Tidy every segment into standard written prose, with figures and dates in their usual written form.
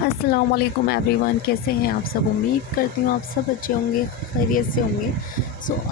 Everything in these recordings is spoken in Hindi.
अस्सलाम वालेकुम एवरीवन, कैसे हैं आप सब। उम्मीद करती हूँ आप सब अच्छे होंगे, खैरियत से होंगे।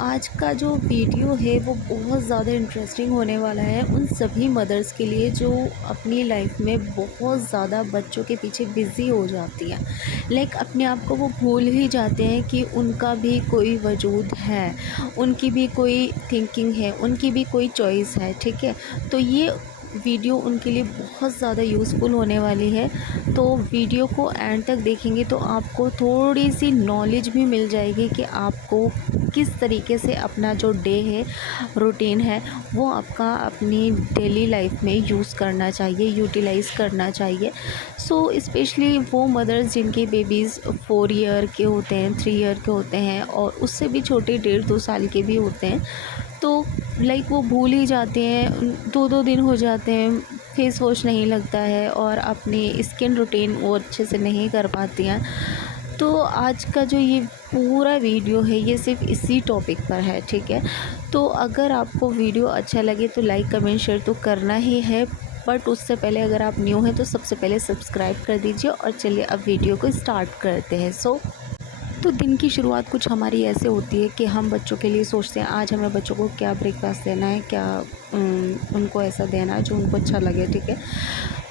आज का जो वीडियो है वो बहुत ज़्यादा इंटरेस्टिंग होने वाला है उन सभी मदर्स के लिए जो अपनी लाइफ में बहुत ज़्यादा बच्चों के पीछे बिज़ी हो जाती हैं। अपने आप को वो भूल ही जाते हैं कि उनका भी कोई वजूद है, उनकी भी कोई थिंकिंग है, उनकी भी कोई चॉइस है। ठीक है, तो ये वीडियो उनके लिए बहुत ज़्यादा यूज़फुल होने वाली है। तो वीडियो को एंड तक देखेंगे तो आपको थोड़ी सी नॉलेज भी मिल जाएगी कि आपको किस तरीके से अपना जो डे है, रूटीन है, वो आपका अपनी डेली लाइफ में यूज़ करना चाहिए, यूटिलाइज़ करना चाहिए। स्पेशली वो मदर्स जिनके बेबीज़ 4 ईयर के होते हैं, 3 ईयर के होते हैं और उससे भी छोटे 1.5-2 साल के भी होते हैं। तो वो भूल ही जाते हैं, 2-2 दिन हो जाते हैं, फेस वॉश नहीं लगता है और अपनी स्किन रूटीन वो अच्छे से नहीं कर पाती हैं। तो आज का जो ये पूरा वीडियो है ये सिर्फ इसी टॉपिक पर है। ठीक है, तो अगर आपको वीडियो अच्छा लगे तो लाइक कमेंट शेयर तो करना ही है, बट उससे पहले अगर आप न्यू हैं तो सबसे पहले सब्सक्राइब कर दीजिए। और चलिए अब वीडियो को स्टार्ट करते हैं। तो दिन की शुरुआत कुछ हमारी ऐसे होती है कि हम बच्चों के लिए सोचते हैं आज हमें बच्चों को क्या ब्रेकफास्ट देना है, क्या उनको ऐसा देना है जो उनको अच्छा लगे। ठीक है,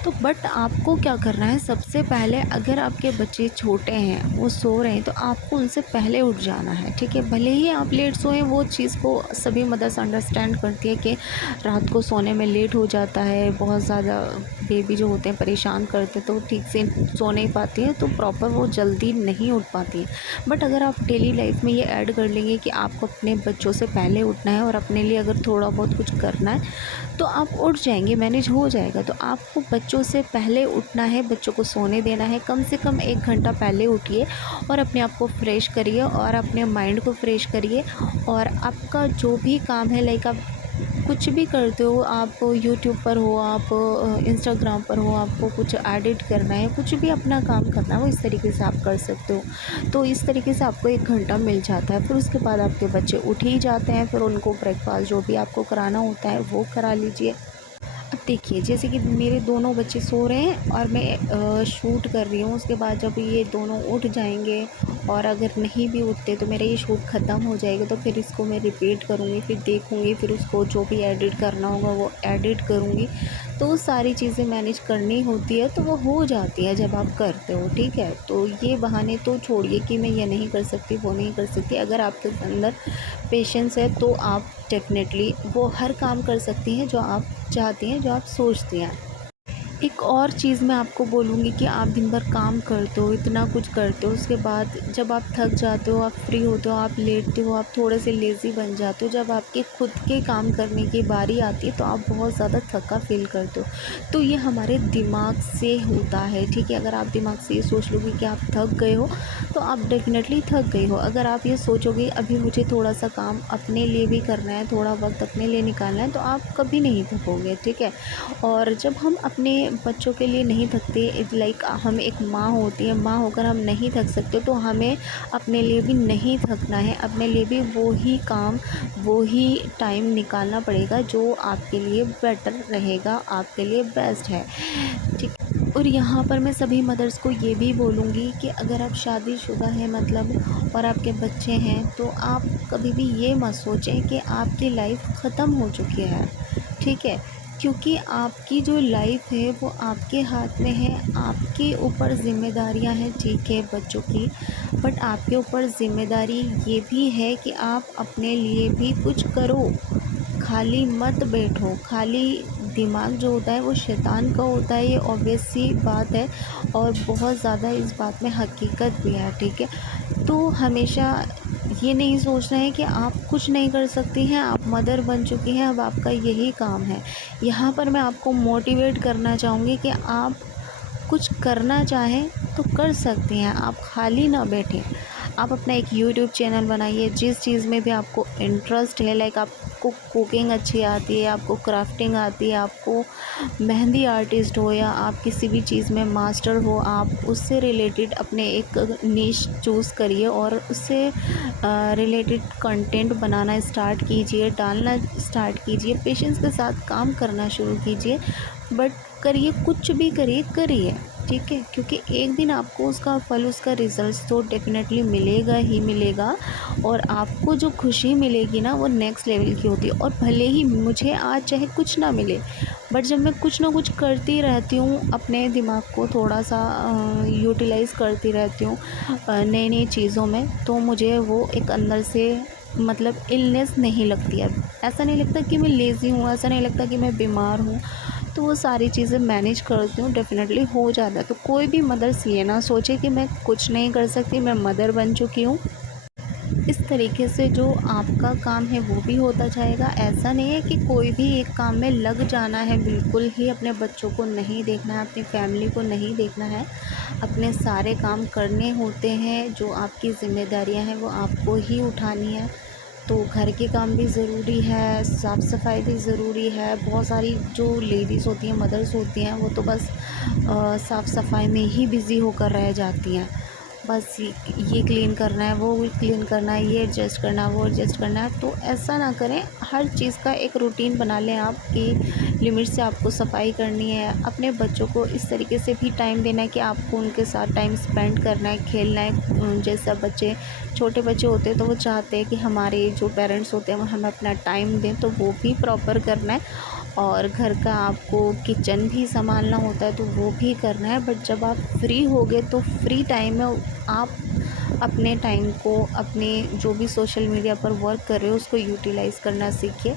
तो बट आपको क्या करना है, सबसे पहले अगर आपके बच्चे छोटे हैं, वो सो रहे हैं, तो आपको उनसे पहले उठ जाना है। ठीक है, भले ही आप लेट सोएं, वो चीज़ को सभी मदर्स अंडरस्टैंड करती है कि रात को सोने में लेट हो जाता है, बहुत ज़्यादा बेबी जो होते हैं परेशान करते, तो ठीक से सो नहीं पाती है, तो प्रॉपर वो जल्दी नहीं उठ पाती है। बट अगर आप डेली लाइफ में ये ऐड कर लेंगे कि आपको अपने बच्चों से पहले उठना है और अपने लिए अगर थोड़ा बहुत कुछ करना है तो आप उठ जाएंगे, मैनेज हो जाएगा। तो आपको बच्चों से पहले उठना है, बच्चों को सोने देना है, कम से कम 1 घंटा पहले उठिए और अपने आप को फ्रेश करिए और अपने माइंड को फ्रेश करिए। और आपका जो भी काम है, आप कुछ भी करते हो, आप यूट्यूब पर हो, आप इंस्टाग्राम पर हो, आपको कुछ एडिट करना है, कुछ भी अपना काम करना है, वो इस तरीके से आप कर सकते हो। तो इस तरीके से आपको 1 घंटा मिल जाता है। फिर उसके बाद आपके बच्चे उठ ही जाते हैं, फिर उनको ब्रेकफास्ट जो भी आपको कराना होता है वो करा लीजिए। अब देखिए, जैसे कि मेरे दोनों बच्चे सो रहे हैं और मैं शूट कर रही हूँ, उसके बाद जब ये दोनों उठ जाएंगे और अगर नहीं भी उठते तो मेरा ये शूट ख़त्म हो जाएगा। तो फिर इसको मैं रिपीट करूँगी, फिर देखूँगी, फिर उसको जो भी एडिट करना होगा वो एडिट करूँगी। तो सारी चीज़ें मैनेज करनी होती है, तो वो हो जाती है जब आप करते हो। ठीक है, तो ये बहाने तो छोड़िए कि मैं ये नहीं कर सकती, वो नहीं कर सकती। अगर आपके अंदर पेशेंस है तो आप डेफ़िनेटली वो हर काम कर सकती हैं जो आप चाहती हैं, जो आप सोचती हैं। एक और चीज़ मैं आपको बोलूँगी कि आप दिन भर काम करते हो, इतना कुछ करते हो, उसके बाद जब आप थक जाते हो, आप फ्री होते हो, आप लेटते हो, आप थोड़े से लेज़ी बन जाते हो, जब आपके खुद के काम करने की बारी आती है तो आप बहुत ज़्यादा थका फ़ील करते हो। तो ये हमारे दिमाग से होता है। ठीक है, अगर आप दिमाग से ये सोच लोगे कि आप थक गए हो तो आप डेफ़िनेटली थक गए हो। अगर आप ये सोचोगे अभी मुझे थोड़ा-सा काम अपने लिए भी करना है, थोड़ा वक़्त अपने लिए निकालना है, तो आप कभी नहीं थकोगे। ठीक है, और जब हम अपने बच्चों के लिए नहीं थकते, हम एक माँ होती है, माँ होकर हम नहीं थक सकते, तो हमें अपने लिए भी नहीं थकना है। अपने लिए भी वो ही काम, वो ही टाइम निकालना पड़ेगा जो आपके लिए बेटर रहेगा, आपके लिए बेस्ट है। ठीक, और यहाँ पर मैं सभी मदर्स को ये भी बोलूँगी कि अगर आप शादीशुदा हैं मतलब और आपके बच्चे हैं, तो आप कभी भी ये मत सोचें कि आपकी लाइफ ख़त्म हो चुकी है। ठीक है, क्योंकि आपकी जो लाइफ है वो आपके हाथ में है, आपके ऊपर ज़िम्मेदारियां हैं। ठीक है, बच्चों की, बट आपके ऊपर ज़िम्मेदारी ये भी है कि आप अपने लिए भी कुछ करो, खाली मत बैठो। खाली दिमाग जो होता है वो शैतान का होता है, ये ऑब्वियस सी बात है और बहुत ज़्यादा इस बात में हकीकत भी है। ठीक है, तो हमेशा ये नहीं सोचना है कि आप कुछ नहीं कर सकती हैं, आप मदर बन चुकी हैं, अब आपका यही काम है। यहाँ पर मैं आपको मोटिवेट करना चाहूँगी कि आप कुछ करना चाहें तो कर सकती हैं, आप खाली ना बैठें। आप अपना एक यूट्यूब चैनल बनाइए, जिस चीज़ में भी आपको इंटरेस्ट है, आपको कुकिंग अच्छी आती है, आपको क्राफ्टिंग आती है, आपको मेहंदी आर्टिस्ट हो या आप किसी भी चीज़ में मास्टर हो, आप उससे रिलेटेड अपने एक निश चूज़ करिए और उससे रिलेटेड कंटेंट बनाना स्टार्ट कीजिए, डालना स्टार्ट कीजिए, पेशेंस के साथ काम करना शुरू कीजिए। बट करिए, कुछ भी करिए, करिए। ठीक है, क्योंकि एक दिन आपको उसका फल, उसका रिज़ल्ट तो डेफ़िनेटली मिलेगा ही मिलेगा। और आपको जो खुशी मिलेगी ना वो नेक्स्ट लेवल की होती है। और भले ही मुझे आज चाहे कुछ ना मिले, बट जब मैं कुछ ना कुछ करती रहती हूँ, अपने दिमाग को थोड़ा सा यूटिलाइज़ करती रहती हूँ नई नई चीज़ों में, तो मुझे वो एक अंदर से मतलब इलनेस नहीं लगती है। ऐसा नहीं लगता कि मैं लेज़ी हूँ, ऐसा नहीं लगता कि मैं बीमार हूँ। तो वो सारी चीज़ें मैनेज करती हूँ, डेफ़िनेटली हो जाता है। तो कोई भी मदर्स ये ना सोचे कि मैं कुछ नहीं कर सकती, मैं मदर बन चुकी हूँ। इस तरीके से जो आपका काम है वो भी होता जाएगा। ऐसा नहीं है कि कोई भी एक काम में लग जाना है, बिल्कुल ही अपने बच्चों को नहीं देखना है, अपनी फैमिली को नहीं देखना है। अपने सारे काम करने होते हैं, जो आपकी ज़िम्मेदारियां हैं वो आपको ही उठानी है। तो घर के काम भी ज़रूरी है, साफ़ सफाई भी ज़रूरी है। बहुत सारी जो लेडीज़ होती हैं, मदर्स होती हैं, वो तो बस साफ़ सफाई में ही बिज़ी होकर रह जाती हैं। बस ये क्लीन करना है, वो क्लीन करना है, ये एडजस्ट करना है, वो एडजस्ट करना है। तो ऐसा ना करें, हर चीज़ का एक रूटीन बना लें आप कि लिमिट से आपको सफाई करनी है। अपने बच्चों को इस तरीके से भी टाइम देना है कि आपको उनके साथ टाइम स्पेंड करना है, खेलना है। जैसा बच्चे, छोटे बच्चे होते हैं तो वो चाहते हैं कि हमारे जो पेरेंट्स होते हैं वो हमें अपना टाइम दें, तो वो भी प्रॉपर करना है। और घर का आपको किचन भी संभालना होता है तो वो भी करना है। बट जब आप फ्री होगे तो फ्री टाइम में आप अपने टाइम को, अपने जो भी सोशल मीडिया पर वर्क कर रहे हो उसको यूटिलाइज़ करना सीखिए।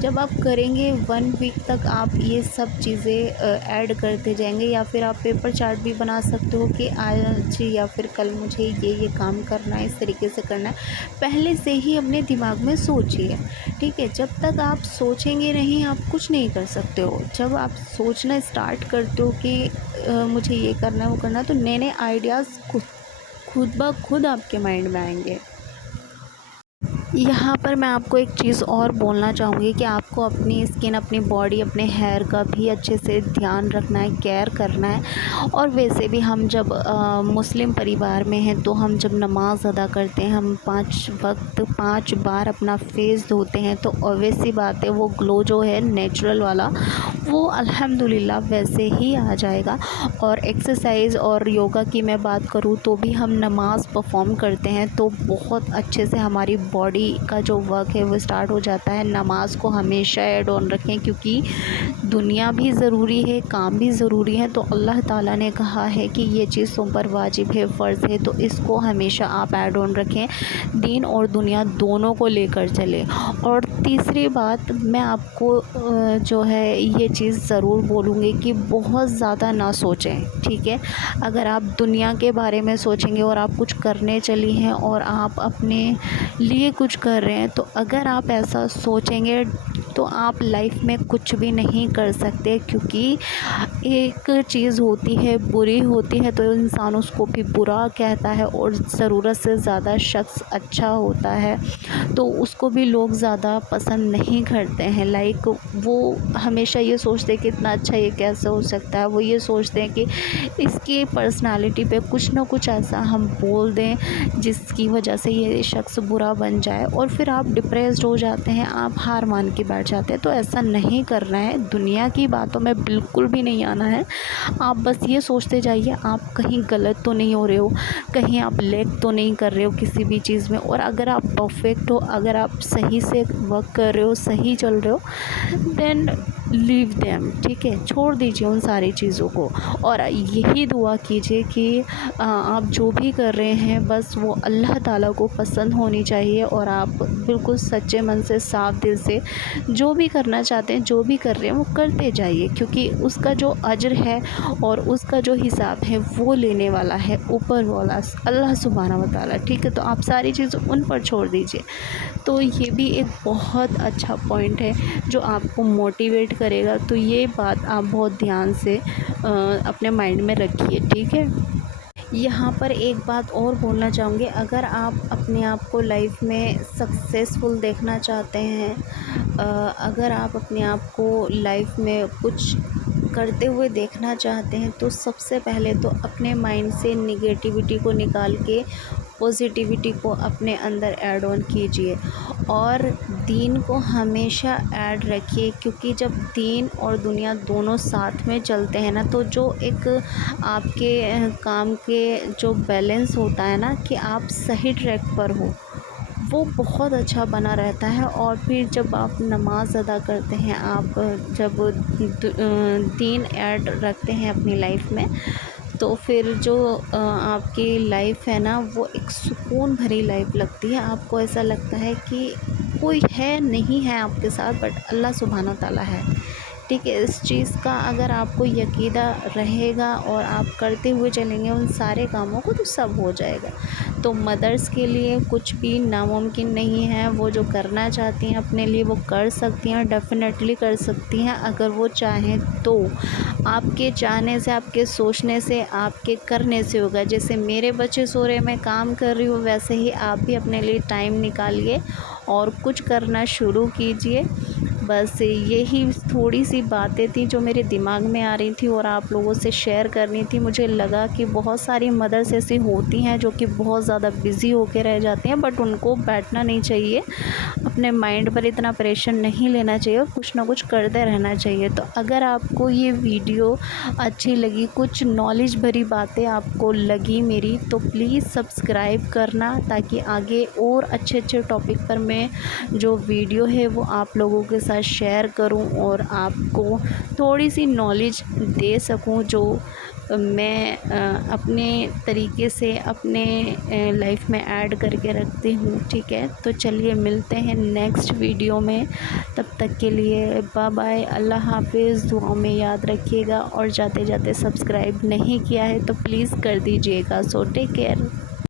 जब आप करेंगे 1 वीक तक आप ये सब चीज़ें ऐड करते जाएंगे। या फिर आप पेपर चार्ट भी बना सकते हो कि आज या फिर कल मुझे ये काम करना है, इस तरीके से करना है। पहले से ही अपने दिमाग में सोचिए, ठीक है। जब तक आप सोचेंगे नहीं, आप कुछ नहीं कर सकते हो। जब आप सोचना स्टार्ट करते हो कि मुझे ये करना है, वो करना है, तो नए नए आइडियाज़ खुद ब खुद आपके माइंड में आएंगे। यहाँ पर मैं आपको एक चीज़ और बोलना चाहूँगी कि आपको अपनी स्किन, अपनी बॉडी, अपने हेयर का भी अच्छे से ध्यान रखना है, केयर करना है। और वैसे भी हम जब मुस्लिम परिवार में हैं तो हम जब नमाज़ अदा करते हैं, हम 5 वक्त 5 बार अपना फेस धोते हैं, तो ऑब्वियस सी बात है वो ग्लो जो है नेचुरल वाला, वो अल्हम्दुलिल्लाह वैसे ही आ जाएगा। और एक्सरसाइज और योगा की मैं बात करूँ तो भी हम नमाज़ परफॉर्म करते हैं तो बहुत अच्छे से हमारी बॉडी का जो वर्क है वो स्टार्ट हो जाता है। नमाज को हमेशा ऐड ऑन रखें, क्योंकि दुनिया भी ज़रूरी है, काम भी ज़रूरी है। तो अल्लाह ताला ने कहा है कि ये चीज़ तुम पर वाजिब है, फ़र्ज़ है, तो इसको हमेशा आप ऐड ऑन रखें। दीन और दुनिया दोनों को लेकर चले। और तीसरी बात मैं आपको जो है ये चीज़ ज़रूर बोलूँगी कि बहुत ज़्यादा ना सोचें, ठीक है। अगर आप दुनिया के बारे में सोचेंगे और आप कुछ करने चली हैं और आप अपने लिए कुछ कर रहे हैं, तो अगर आप ऐसा सोचेंगे तो आप लाइफ में कुछ भी नहीं कर सकते। क्योंकि एक चीज़ होती है, बुरी होती है तो इंसान उसको भी बुरा कहता है, और ज़रूरत से ज़्यादा शख्स अच्छा होता है तो उसको भी लोग ज़्यादा पसंद नहीं करते हैं। लाइक वो हमेशा ये सोचते हैं कि इतना अच्छा ये कैसे हो सकता है। वो ये सोचते हैं कि इसकी पर्सनालिटी पे कुछ ना कुछ ऐसा हम बोल दें जिसकी वजह से ये शख्स बुरा बन जाए, और फिर आप डिप्रेस्ड हो जाते हैं, आप हार मान के बैठ जाते हैं। तो ऐसा नहीं करना है, दुनिया की बातों में बिल्कुल भी नहीं आना है। आप बस ये सोचते जाइए आप कहीं गलत तो नहीं हो रहे हो, कहीं आप लैग तो नहीं कर रहे हो किसी भी चीज़ में। और अगर आप परफेक्ट हो, अगर आप सही से वर्क कर रहे हो, सही चल रहे हो, देन लीव देम, ठीक है, छोड़ दीजिए उन सारी चीज़ों को। और यही दुआ कीजिए कि आप जो भी कर रहे हैं बस वो अल्लाह ताला को पसंद होनी चाहिए, और आप बिल्कुल सच्चे मन से, साफ दिल से जो भी करना चाहते हैं, जो भी कर रहे हैं वो करते जाइए। क्योंकि उसका जो अजर है और उसका जो हिसाब है वो लेने वाला है ऊपर वाला अल्लाह सुब्हाना व तआला, ठीक है। तो आप सारी चीज़ें उन पर छोड़ दीजिए। तो ये भी एक बहुत अच्छा पॉइंट है जो आपको मोटिवेट करेगा। तो ये बात आप बहुत ध्यान से अपने माइंड में रखिए, ठीक है। यहाँ पर एक बात और बोलना चाहूँगी, अगर आप अपने आप को लाइफ में सक्सेसफुल देखना चाहते हैं, अगर आप अपने आप को लाइफ में कुछ करते हुए देखना चाहते हैं, तो सबसे पहले तो अपने माइंड से निगेटिविटी को निकाल के पॉजिटिविटी को अपने अंदर ऐड ऑन कीजिए। और दीन को हमेशा ऐड रखिए, क्योंकि जब दीन और दुनिया दोनों साथ में चलते हैं ना, तो जो एक आपके काम के जो बैलेंस होता है ना, कि आप सही ट्रैक पर हो, वो बहुत अच्छा बना रहता है। और फिर जब आप नमाज़ अदा करते हैं, आप जब दीन ऐड रखते हैं अपनी लाइफ में, तो फिर जो आपकी लाइफ है ना, वो एक सुकून भरी लाइफ लगती है। आपको ऐसा लगता है कि कोई है नहीं है आपके साथ, बट अल्लाह सुब्हान व तआला है। ठीक है, इस चीज़ का अगर आपको यकीदा रहेगा और आप करते हुए चलेंगे उन सारे कामों को, तो सब हो जाएगा। तो मदर्स के लिए कुछ भी नामुमकिन नहीं है। वो जो करना चाहती हैं अपने लिए, वो कर सकती हैं, डेफ़िनेटली कर सकती हैं अगर वो चाहें तो। आपके चाहने से, आपके सोचने से, आपके करने से होगा। जैसे मेरे बच्चे सो रहे, मैं काम कर रही हूँ, वैसे ही आप भी अपने लिए टाइम निकालिए और कुछ करना शुरू कीजिए। बस यही थोड़ी सी बातें थी जो मेरे दिमाग में आ रही थी और आप लोगों से शेयर करनी थी। मुझे लगा कि बहुत सारी मदर्स ऐसी होती हैं जो कि बहुत ज़्यादा बिज़ी होके रह जाती हैं, बट उनको बैठना नहीं चाहिए, अपने माइंड पर इतना प्रेशर नहीं लेना चाहिए, कुछ ना कुछ करते रहना चाहिए। तो अगर आपको ये वीडियो अच्छी लगी, कुछ नॉलेज भरी बातें आपको लगी मेरी, तो प्लीज़ सब्सक्राइब करना, ताकि आगे और अच्छे अच्छे टॉपिक पर मैं जो वीडियो है वो आप लोगों के साथ शेयर करूं और आपको थोड़ी सी नॉलेज दे सकूं, जो मैं अपने तरीके से अपने लाइफ में ऐड करके रखती हूँ। ठीक है, तो चलिए मिलते हैं नेक्स्ट वीडियो में। तब तक के लिए बाय बाय, अल्लाह हाफिज़। दुआ में याद रखिएगा और जाते जाते सब्सक्राइब नहीं किया है तो प्लीज़ कर दीजिएगा। So take care.